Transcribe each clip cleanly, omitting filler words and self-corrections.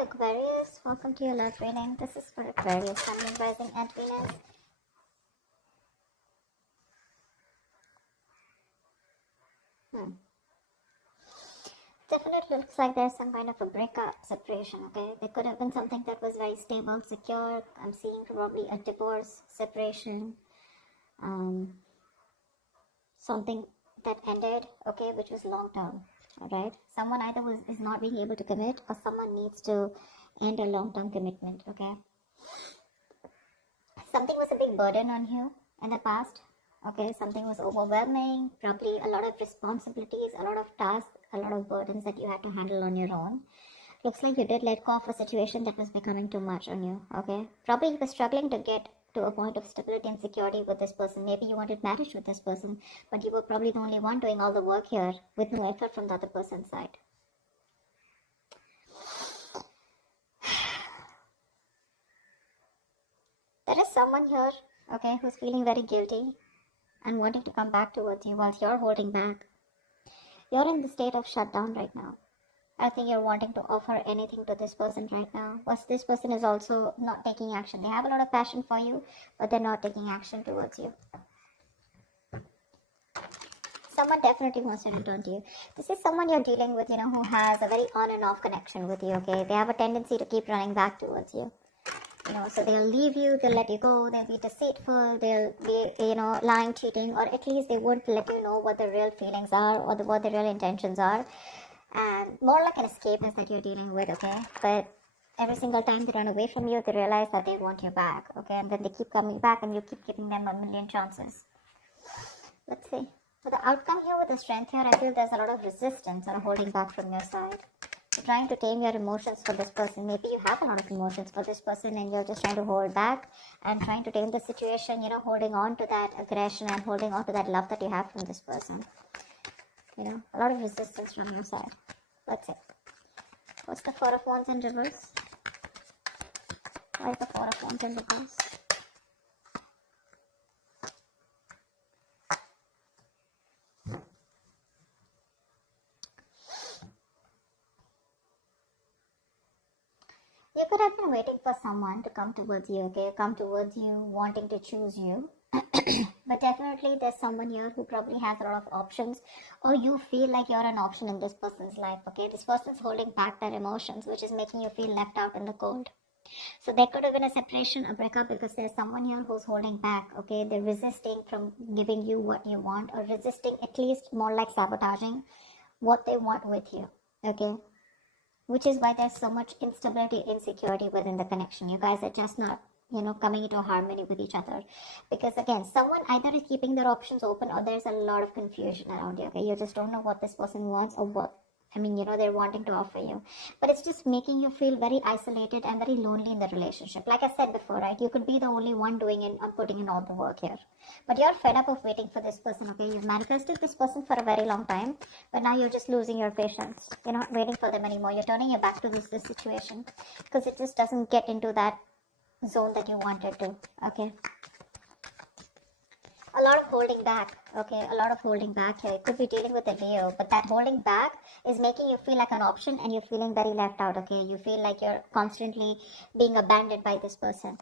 Aquarius, welcome to your love reading. This is for Aquarius, Sun, Moon, Rising, and Venus. Definitely looks like there's some kind of a breakup, separation, okay? There could have been something that was very stable, secure. I'm seeing probably a divorce, separation, something that ended, okay, which was long term, alright? Someone either is not being able to commit, or someone needs to end a long term commitment, okay? Something was a big burden on you in the past, okay? Something was overwhelming, probably a lot of responsibilities, a lot of tasks, a lot of burdens that you had to handle on your own. Looks like you did let go of a situation that was becoming too much on you, okay? Probably you were struggling to get to a point of stability and security with this person. Maybe you wanted marriage with this person, but you were probably the only one doing all the work here with no effort from the other person's side. There is someone here, okay, who's feeling very guilty and wanting to come back towards you while you're holding back. You're in the state of shutdown right now. I think you're wanting to offer anything to this person right now. But this person is also not taking action. They have a lot of passion for you, but they're not taking action towards you. Someone definitely wants to return to you. This is someone you're dealing with, who has a very on and off connection with you, okay? They have a tendency to keep running back towards you. So they'll leave you, they'll let you go, they'll be deceitful, they'll be, lying, cheating, or at least they won't let you know what the real feelings are or what the real intentions are. And more like an escapist that you're dealing with, okay? But every single time they run away from you, they realize that they want you back, okay? And then they keep coming back and you keep giving them a million chances. Let's see. For the outcome here with the strength here, I feel there's a lot of resistance or holding back from your side. You're trying to tame your emotions for this person. Maybe you have a lot of emotions for this person and you're just trying to hold back and trying to tame the situation, holding on to that aggression and holding on to that love that you have from this person. A lot of resistance from your side. Let's see. What's the Four of Wands in reverse? Why is the Four of Wands in reverse? You could have been waiting for someone to come towards you, okay? Come towards you, wanting to choose you. But definitely there's someone here who probably has a lot of options, or you feel like you're an option in this person's life, okay? This person's holding back their emotions, which is making you feel left out in the cold. So there could have been a separation, a breakup, because there's someone here who's holding back, okay? They're resisting from giving you what you want, or resisting, at least more like sabotaging what they want with you, okay? Which is why there's so much instability, insecurity within the connection. You guys are just not, coming into harmony with each other. Because again, someone either is keeping their options open, or there's a lot of confusion around you, okay? You just don't know what this person wants or what, they're wanting to offer you. But it's just making you feel very isolated and very lonely in the relationship. Like I said before, right? You could be the only one doing it and putting in all the work here. But you're fed up of waiting for this person, okay? You've manifested this person for a very long time, but now you're just losing your patience. You're not waiting for them anymore. You're turning your back to this situation because it just doesn't get into that zone that you wanted to, okay? A lot of holding back, okay? A lot of holding back here. It could be dealing with a Leo, but that holding back is making you feel like an option and you're feeling very left out, okay? You feel like you're constantly being abandoned by this person.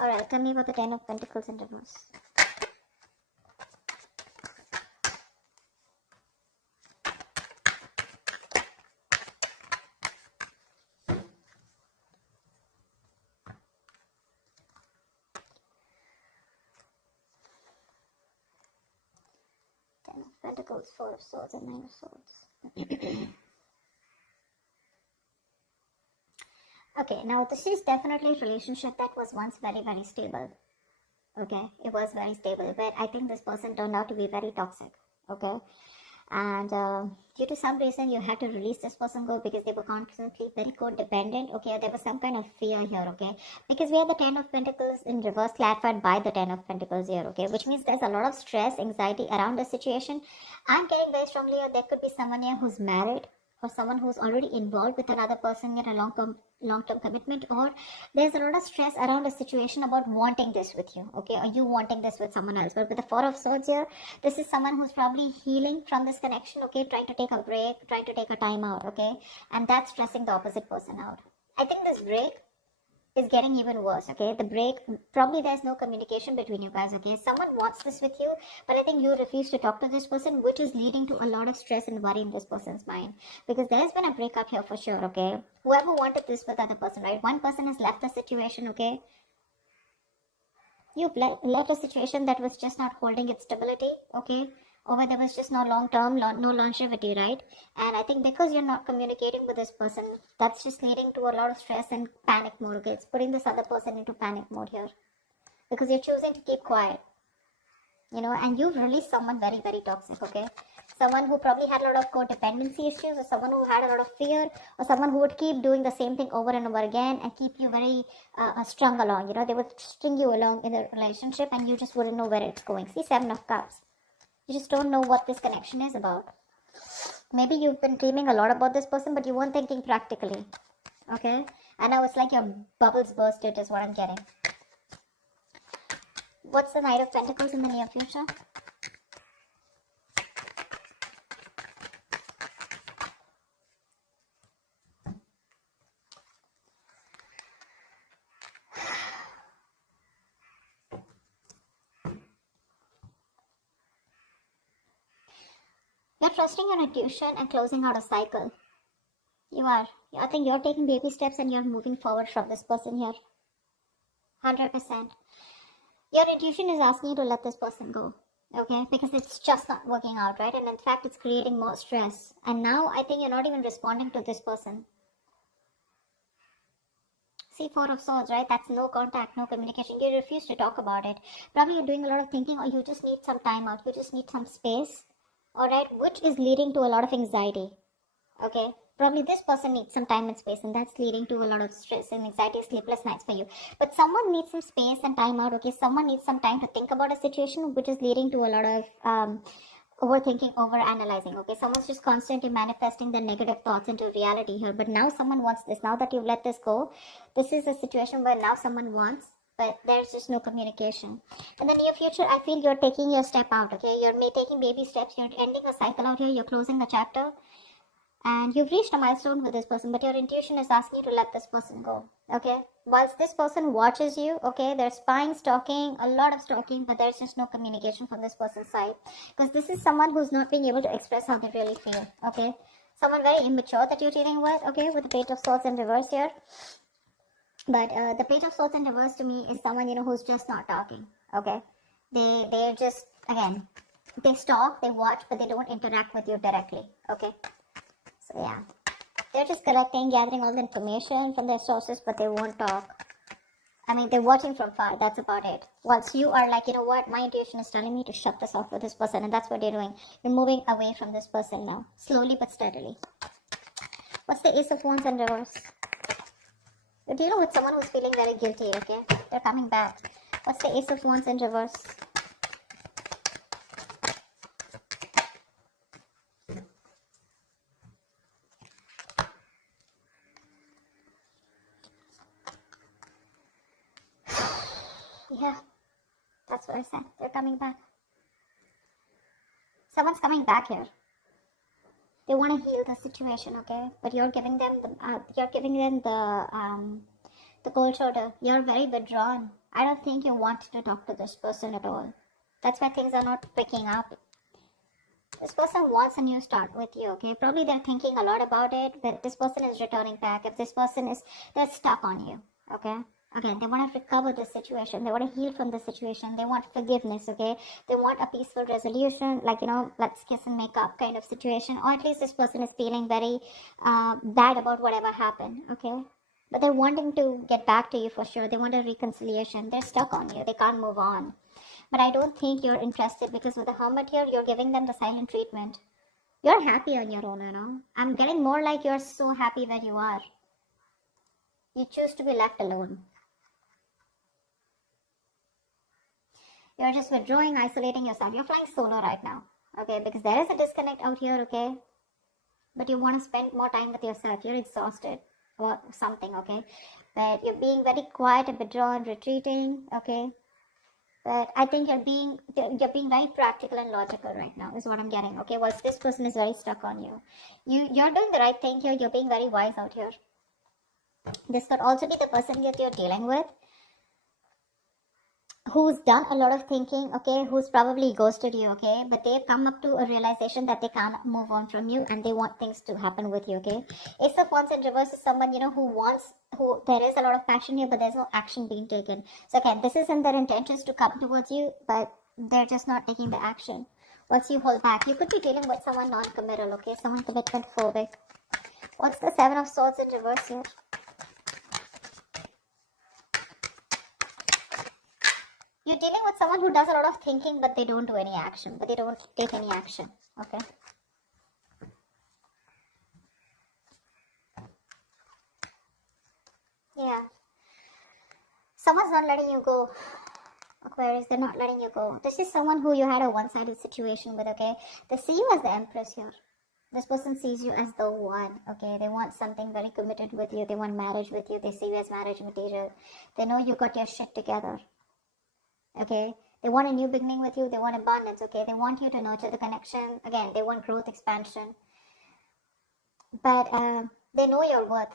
Alright, tell me about the Ten of Pentacles in reverse. Ten of Pentacles, Four of Swords, and Nine of Swords. Okay, now this is definitely a relationship that was once very, very stable. Okay, it was very stable, but I think this person turned out to be very toxic. Okay, and due to some reason you had to release this person go because they were constantly very codependent. Okay, there was some kind of fear here. Okay, because we have the Ten of Pentacles in reverse clarified by the Ten of Pentacles here. Okay, which means there's a lot of stress, anxiety around the situation. I'm getting very strongly here there could be someone here who's married. or someone who's already involved with another person in a long-term commitment, or there's a lot of stress around a situation about wanting this with you, okay, or you wanting this with someone else. But with the Four of Swords here, this is someone who's probably healing from this connection, okay, trying to take a break, trying to take a time out, okay, and that's stressing the opposite person out. I think this break is getting even worse, okay? The break, probably there's no communication between you guys, okay? Someone wants this with you, but I think you refuse to talk to this person, which is leading to a lot of stress and worry in this person's mind, because there's been a breakup here for sure, okay? Whoever wanted this with other person, right? One person has left the situation, okay? You've left a situation that was just not holding its stability, okay? Or where there was just no long-term, no longevity, right? And I think because you're not communicating with this person, that's just leading to a lot of stress and panic mode, okay? It's putting this other person into panic mode here. Because you're choosing to keep quiet, you know, and you've released someone very, very toxic, okay? Someone who probably had a lot of codependency issues, or someone who had a lot of fear, or someone who would keep doing the same thing over and over again and keep you very strung along, you know? They would string you along in the relationship and you just wouldn't know where it's going. See, Seven of Cups. You just don't know what this connection is about. Maybe you've been dreaming a lot about this person, but you weren't thinking practically. Okay? And now it's like your bubbles bursted is what I'm getting. What's the Knight of Pentacles in the near future? You're trusting your intuition and closing out a cycle. You are. I think you're taking baby steps and you're moving forward from this person here. 100%. Your intuition is asking you to let this person go. Okay? Because it's just not working out, right? And in fact, it's creating more stress. And now I think you're not even responding to this person. See, Four of Swords, right? That's no contact, no communication. You refuse to talk about it. Probably you're doing a lot of thinking, or you just need some time out. You just need some space. Alright, which is leading to a lot of anxiety. Okay, probably this person needs some time and space, and that's leading to a lot of stress and anxiety, sleepless nights for you. But someone needs some space and time out, okay? Someone needs some time to think about a situation, which is leading to a lot of overthinking, overanalyzing, okay? Someone's just constantly manifesting their negative thoughts into reality here. But now someone wants this. Now that you've let this go, this is a situation where now someone wants, but there's just no communication. In the near future, I feel you're taking your step out, okay? You're taking baby steps. You're ending a cycle out here. You're closing the chapter. And you've reached a milestone with this person, but your intuition is asking you to let this person go, okay? Whilst this person watches you, okay, there's spying, stalking, a lot of stalking, but there's just no communication from this person's side. Because this is someone who's not being able to express how they really feel, okay? Someone very immature that you're dealing with, okay, with the Page of Swords in reverse here. But the Page of Swords in reverse to me is someone, you know, who's just not talking, okay? They're just, again, they stalk, they watch, but they don't interact with you directly, okay? So yeah, they're just collecting, gathering all the information from their sources, but they won't talk. I mean, they're watching from far, that's about it. Whilst you are like, you know what, my intuition is telling me to shut this off with this person, and that's what you're doing. You're moving away from this person now, slowly but steadily. What's the Ace of Wands in reverse? You're dealing with someone who's feeling very guilty, okay? They're coming back. What's the Ace of Wands in reverse? Yeah, that's what I said. They're coming back. Someone's coming back here. They want to heal the situation, okay? But you're giving them the cold shoulder. You're very withdrawn. I don't think you want to talk to this person at all. That's why things are not picking up. This person wants a new start with you, okay? Probably they're thinking a lot about it, but this person is returning back. If this person is, they're stuck on you, okay? Again, they want to recover the situation. They want to heal from the situation. They want forgiveness, okay? They want a peaceful resolution, like, you know, let's kiss and make up kind of situation. Or at least this person is feeling very bad about whatever happened, okay? But they're wanting to get back to you for sure. They want a reconciliation. They're stuck on you. They can't move on. But I don't think you're interested, because with the Hermit here, you're giving them the silent treatment. You're happy on your own, you know? I'm getting more like you're so happy where you are. You choose to be left alone. You're just withdrawing, isolating yourself. You're flying solo right now, okay? Because there is a disconnect out here, okay? but you want to spend more time with yourself. You're exhausted or something, okay? But you're being very quiet and withdrawn, retreating, okay? But I think you're being very practical and logical right now, is what I'm getting, okay? Whilst this person is very stuck on you. You're doing the right thing here. You're being very wise out here. This could also be the person that you're dealing with, who's done a lot of thinking, okay, who's probably ghosted you, okay, but they've come up to a realization that they can't move on from you and they want things to happen with you, okay. Ace of Wands in reverse is someone, you know, who there is a lot of passion here, but there's no action being taken. So again, this isn't their intentions to come towards you, but they're just not taking the action. Once you hold back, you could be dealing with someone non-committal, okay, someone commitment phobic. What's the Seven of Swords in reverse here? You're dealing with someone who does a lot of thinking, but they don't do any action. But they don't take any action. Okay. Yeah. Someone's not letting you go. Aquarius, they're not letting you go. This is someone who you had a one-sided situation with, okay? They see you as the Empress here. This person sees you as the one, okay? They want something very committed with you. They want marriage with you. They see you as marriage material. They know you got your shit together. Okay, they want a new beginning with you. They want abundance. Okay, they want you to nurture the connection. Again, they want growth, expansion. But they know your worth.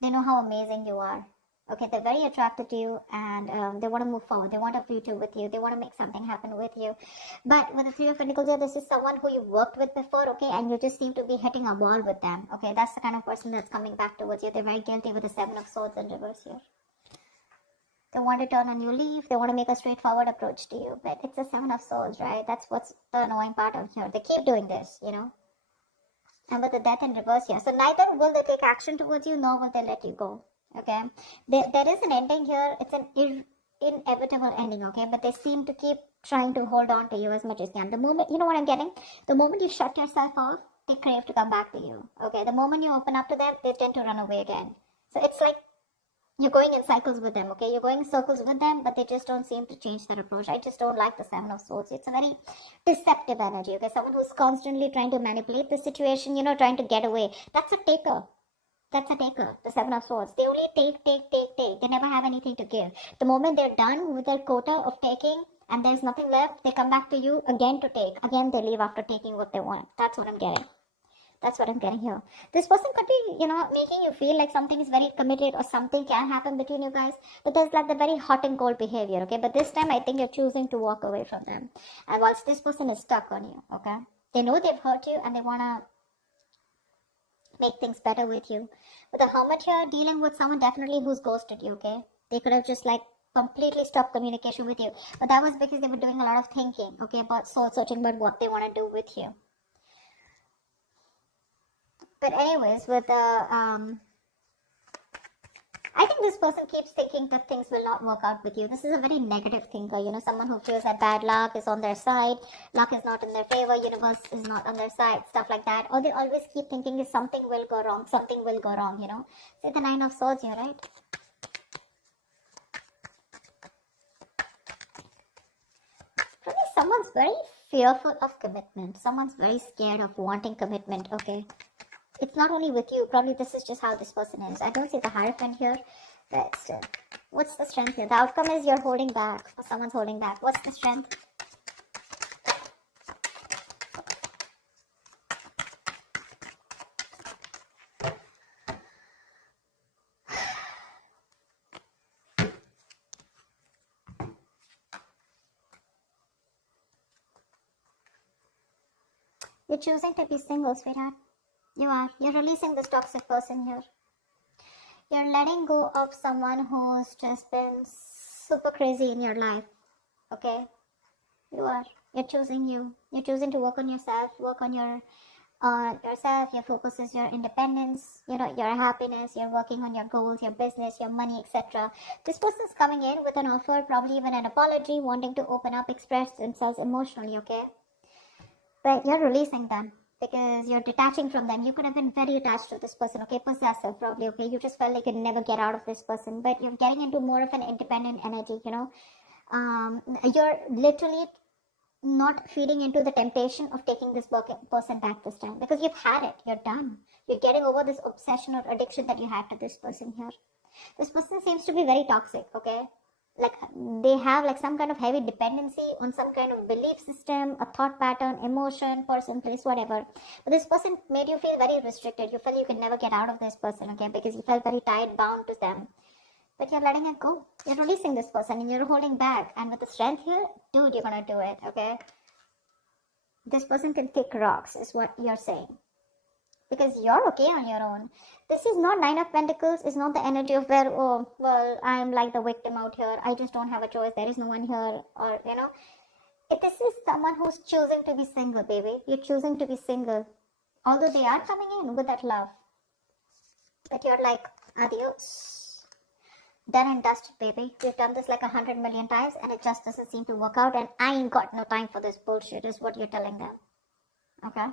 They know how amazing you are. Okay, they're very attracted to you, and they want to move forward. They want a future with you. They want to make something happen with you. But with the Three of Pentacles here, this is someone who you've worked with before, okay, and you just seem to be hitting a wall with them. Okay, that's the kind of person that's coming back towards you. They're very guilty with the Seven of Swords in reverse here. They want to turn a new leaf. They want to make a straightforward approach to you. But it's a Seven of Swords, right? That's what's the annoying part of here. They keep doing this, you know. And with the Death in reverse here. So neither will they take action towards you, nor will they let you go. Okay. There is an ending here. It's an inevitable ending, okay? But they seem to keep trying to hold on to you as much as they can. The moment, you know what I'm getting? The moment you shut yourself off, they crave to come back to you. Okay. The moment you open up to them, they tend to run away again. So it's like you're going in cycles with them, okay? You're going in circles with them, but they just don't seem to change their approach. I just don't like the Seven of Swords. It's a very deceptive energy, okay? Someone who's constantly trying to manipulate the situation, you know, trying to get away. That's a taker. That's a taker, the Seven of Swords. They only take. They never have anything to give. The moment they're done with their quota of taking and there's nothing left, they come back to you again to take. Again, they leave after taking what they want. That's what I'm getting. That's what I'm getting here. This person could be, you know, making you feel like something is very committed or something can happen between you guys. But there's like the very hot and cold behavior, okay? But this time, I think you're choosing to walk away from them. And once this person is stuck on you, okay? They know they've hurt you and they want to make things better with you. But the Hermit here, dealing with someone definitely who's ghosted you, okay? They could have just like completely stopped communication with you. But that was because they were doing a lot of thinking, okay? About soul searching, about what they want to do with you. But anyways, with the, I think this person keeps thinking that things will not work out with you. This is a very negative thinker, you know, someone who feels that bad luck is on their side, luck is not in their favor, universe is not on their side, stuff like that. Or they always keep thinking if something will go wrong, you know. See the Nine of Swords here, right? Probably someone's very fearful of commitment. Someone's very scared of wanting commitment, okay? It's not only with you. Probably this is just how this person is. I don't see the Hierophant here, but still. What's the strength here? The outcome is you're holding back, or someone's holding back. What's the strength? You're choosing to be single, sweetheart. You are. You're releasing this toxic person here. You're letting go of someone who's just been super crazy in your life. Okay? You are. You're choosing you. You're choosing to work on yourself, work on yourself. Your focus is your independence, you know, your happiness. You're working on your goals, your business, your money, etc. This person's coming in with an offer, probably even an apology, wanting to open up, express themselves emotionally, okay? But you're releasing them, because you're detaching from them. You could have been very attached to this person, okay? Possessive, probably, okay? You just felt like you'd never get out of this person, but you're getting into more of an independent energy, you know? You're literally not feeding into the temptation of taking this person back this time, because you've had it, you're done. You're getting over this obsession or addiction that you had to this person here. This person seems to be very toxic, okay? Like they have like some kind of heavy dependency on some kind of belief system, a thought pattern, emotion, person, place, whatever. But this person made you feel very restricted. You felt you could never get out of this person, okay? Because you felt very tied, bound to them. But you're letting it go. You're releasing this person and you're holding back. And with the strength here, dude, you're gonna do it, okay? This person can kick rocks, is what you're saying. Because you're okay on your own. This is not Nine of Pentacles. It's not the energy of where, oh, well, I'm like the victim out here. I just don't have a choice. There is no one here. Or, you know. This is someone who's choosing to be single, baby. You're choosing to be single. Although they are coming in with that love. But you're like, adios. Done and dusted, baby. We've done this like 100 million times and it just doesn't seem to work out, and I ain't got no time for this bullshit, is what you're telling them. Okay?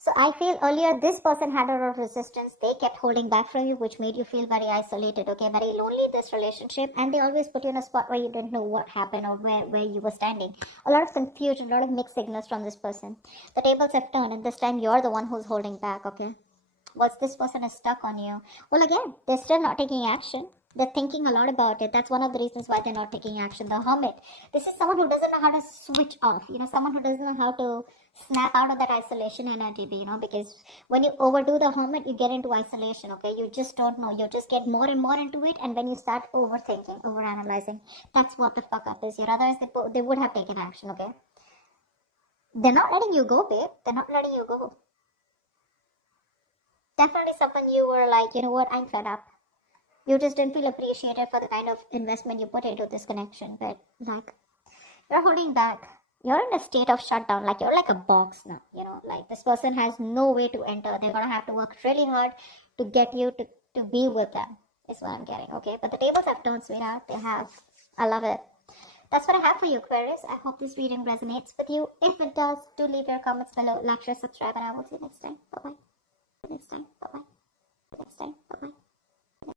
So I feel earlier this person had a lot of resistance. They kept holding back from you, which made you feel very isolated, okay? Very lonely, this relationship. And they always put you in a spot where you didn't know what happened or where you were standing. A lot of confusion, a lot of mixed signals from this person. The tables have turned and this time you're the one who's holding back, okay? Once this person is stuck on you, well, again, they're still not taking action. They're thinking a lot about it. That's one of the reasons why they're not taking action. The hermit. This is someone who doesn't know how to switch off. You know, someone who doesn't know how to snap out of that isolation energy, you know, because when you overdo the hermit, you get into isolation, okay? You just don't know. You just get more and more into it, and when you start overthinking, overanalyzing, that's what the fuck up is here. Otherwise, they would have taken action, okay? They're not letting you go, babe. They're not letting you go. Definitely someone you were like, you know what, I'm fed up. You just didn't feel appreciated for the kind of investment you put into this connection. But like, you're holding back. You're in a state of shutdown. Like you're like a box now. You know, like this person has no way to enter. They're gonna have to work really hard to get you to be with them. Is what I'm getting. Okay, but the tables have turned, sweetheart. They have. I love it. That's what I have for you, Aquarius. I hope this reading resonates with you. If it does, do leave your comments below. Like, share, subscribe, and I will see you next time. Bye bye. Next time.